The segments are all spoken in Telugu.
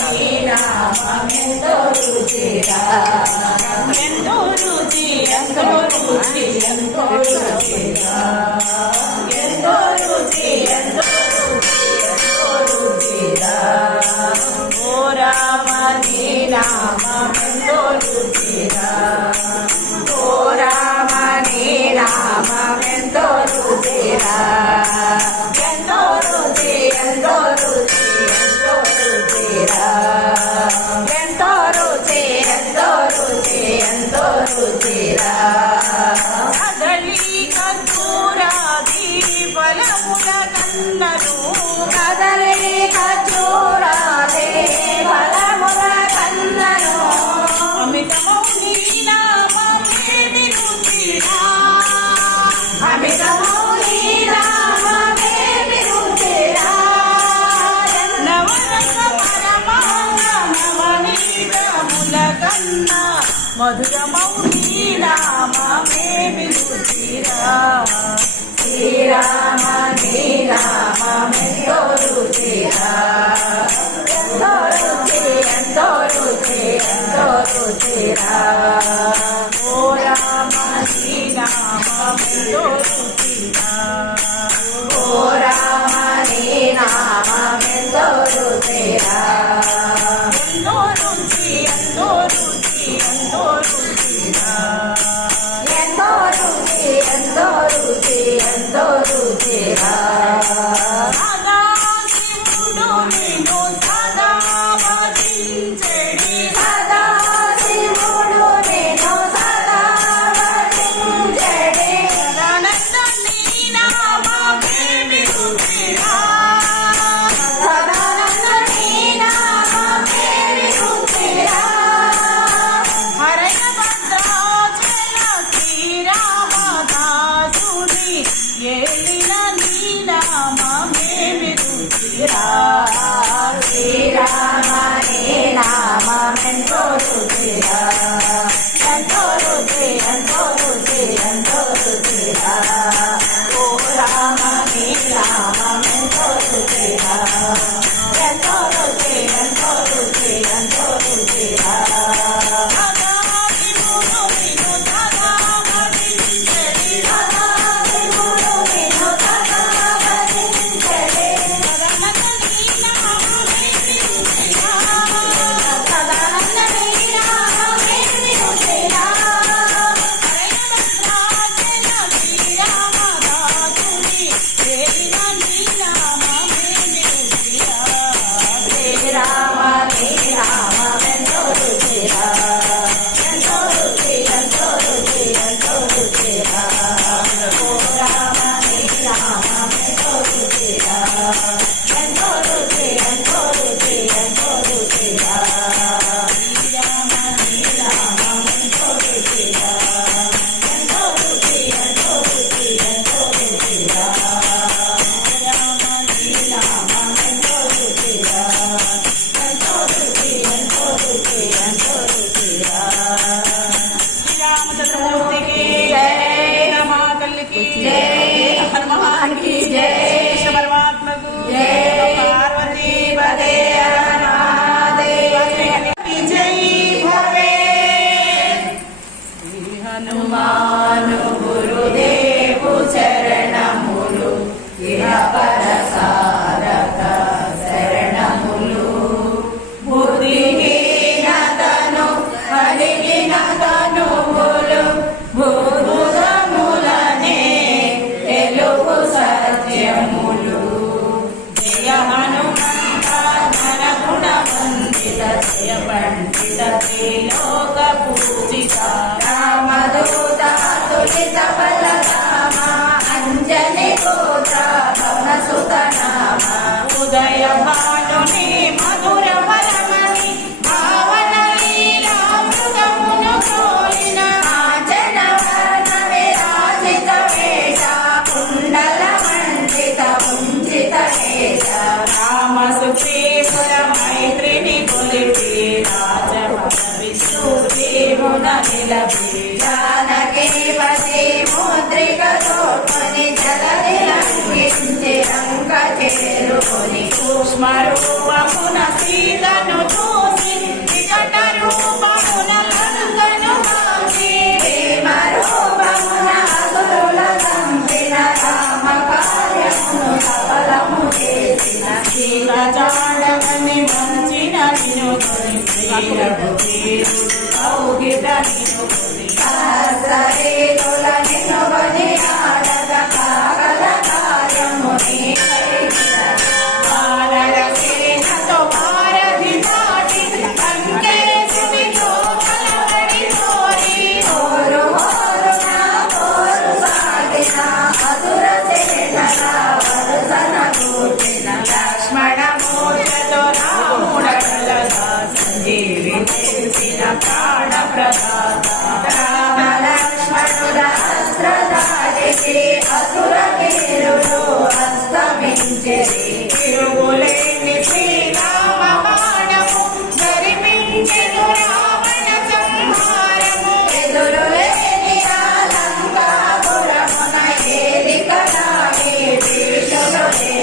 నీ నామమెంతో రుచిరా ఎంతో రుచి ఎంతో రుచి ఎంతో రుచిరా ఎంతో రుచి ఎంతో రుచి ఎంతో రుచిరా ఓ రామ నీ నామమెంతో రుచిరా ఓ రామ నీ నామమెంతో రుచిరా ఎంతో రుచి ఎంతో రుచి ఎంతో రుచిరా ఎంతో రుచి ఎంతో రుచి ఎంతో రుచిరా కదలి ఖర్జూరాది ఫలముల కన్నను కదలి ఖర్జూరాది ఫలముల కన్నను అమితమౌ నీ నామమేమి రుచిరా అమితమౌ నీ నామమేమి రుచిరా నవరస పరమాన్నమనీయముల కన్నా మధురమౌ నీ నామమేమి రుచిరా శ్రీరామ నీ నామమెంతో రుచిరా ఎంతో రుచి ఎంతో రుచి ఎంతో రుచిరా ఓ రామ నీ నామమెంతో రుచిరా ఓ రామ నీ నామమెంతో రుచిరా ఎంతో రుచి ఎంతో రుచి ఎంతో రుచిరా ఎంతో రుచి ఎంతో రుచి ఎంతో రుచిరా సదా శివుడు నిన్ను సదా భజించెడి సదా శివుడు నిన్ను సదా భజించెడి సదానంద నీ నామమేమి రుచిరా సదానంద నీ నామమేమి రుచిరా హరయ భద్రాచల శ్రీరామదాసుని ఏలిన నీ నామమేమి రుచిరా శ్రీరామ నీ నామమెంతో రుచిరా ఎంతో రుచి ఎంతో రుచి ఎంతో రుచిరా ఓ రామ నీ నామమెంతో రుచిరా ఎంతో రుచి ఎంతో రుచి ఎంతో రుచిరా హనుమాను గురుదేవు చరణములు ఇహపరసారక శరణములు బుద్ధిహీనతను కలిగిన తనువులు భూములనే తెలుగు సత్యములు జయ హనుమంత ధన గుణవందిత జయ పండిత త్రిలోక పూజిత రామదూత తులిత బలరామ అంజని గోత్ర భవనసుత నామ ఉదయ భానుని మధుర వరమణి భావన లీలా మృగమును కోలిన ఆచన వర్ణ విరాజిత వేష కుండల మండిత ముంజిత కేశ రామ సుగ్రీవుల మైత్రిని కొలిపి రాజపద విష్ణుదేవున నిలబి జానకీపతి ముద్రిక తోడ్కొని జలది లంఘించి లంక చేరుకొని సూక్ష్మ రూపమున సీతను జాడగని మంచిన నిను కొని శ్రీలకు వీరుడు కౌగిట నిను కొని సహస్రవేదుల నిను కొని ఆడగ కాగల కార్యము నీ వానర సేనతో వారధి దాటి లంకేశునితో కలబడి తోరి ఓరు ఓరు నా ఓరు సాగిన అసుర సేనల వరుసన కూర్చిన లక్ష్మణ మూర్ఛతో రాముడగల సంజీవి తెలిసిన ప్రాణ ప్రదాత రామ లక్ష్మణుల అస్త్రధారికి అసుర వీరుడు అస్తమించెరి తిరుగులేని శ్రీరామ బాణము ధరిపించెను రావణ సంహారము ఎదురులేని లంకాపురమున ఏలికలాగే భీషుడే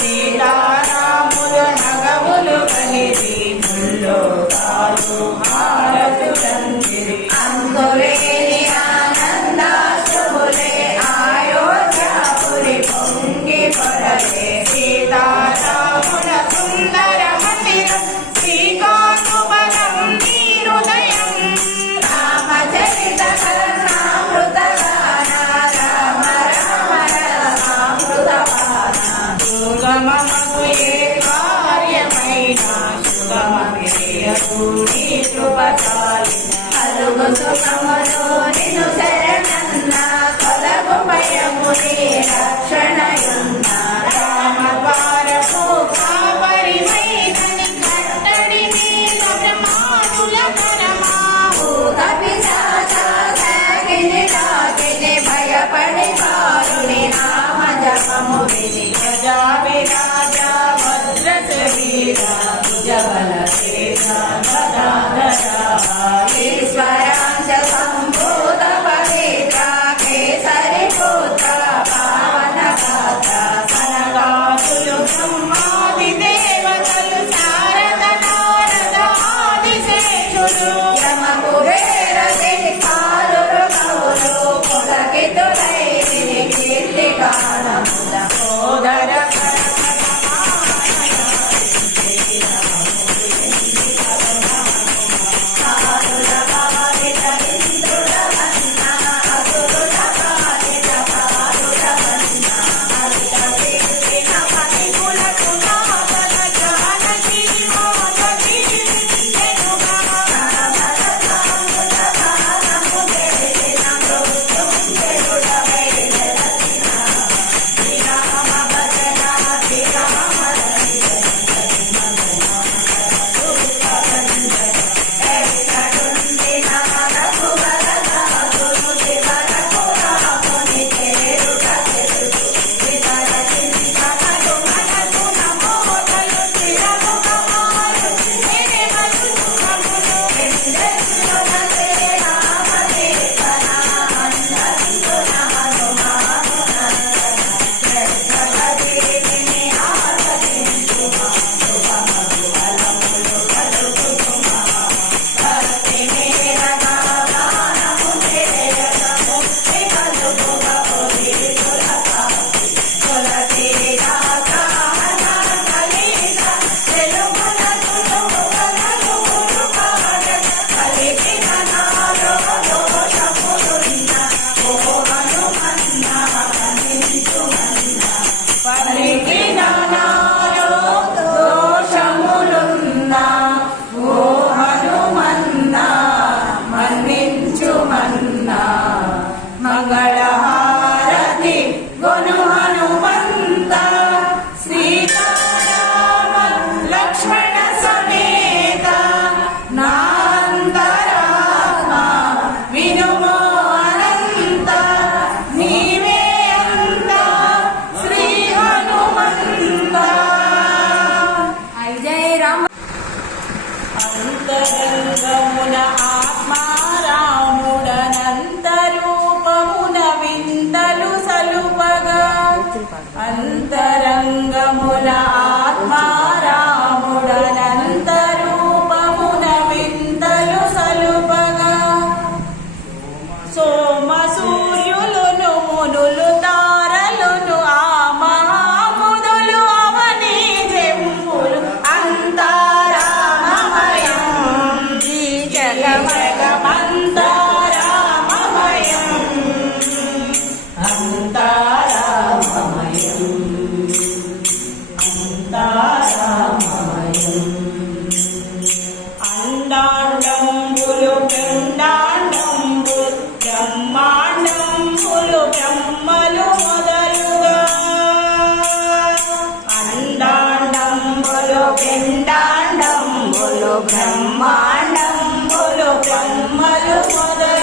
సీతారాముల నగములు కలిసి ముల్లో కాలు హారతులందిరి అందులేని ఆనందాశుభులే అయోధ్యాపురి పొంగి పొరలే సీతారాముల సుందర మందిరం శ్రీకాకుళం నీ హృదయం రామచరిత కర్ణామృత గాన రామ రామ రసామృత పాన సుగమమగు ఏ కార్యమైన శుభమగిరియకు నీ కృపచాలిన కలుగు సుఖములు నిన్ను శరణన్న కలగు భయము నీ రక్షణయున్న రామ ద్వారపు కాపరిమైనని కట్టడి నీల బ్రహ్మాదుల పరమా భూత పిశాచ సాగిని తాకిని భయపడి వారుని నామ జపము విని ప్రజా విరాజ భద్ర శరీర భుజబల శేష ఈశ్వరాంశ సంభూత పవిత్ర కేసరి పుత్ర పావన గాత్ర సనగాసులు బ్రహ్మాది దేవతలు శారద నారద ఆదిశేషులు యమ కుబేర దిక్పాలురు కవులు పులకితులైని కీర్తి గానముల సోదర అంతరంగమున ఆత్మారాముడనంతరూపమున వింతలు సలుపగా అంతరంగమున ఆత్మారాముడనంతరూపమున వింతలు సలుపగా సోమ సూర్యులును మునులు తారలును ఆ మహాముదులు అవని జెమ్మ అండాండంబులు పిండాండంబులు బ్రహ్మాండంబులు బ్రహ్మలు మొదలుగా అండాండంబులు పిండాండంబులు బ్రహ్మాండంబులు బ్రహ్మలు మొదలుగా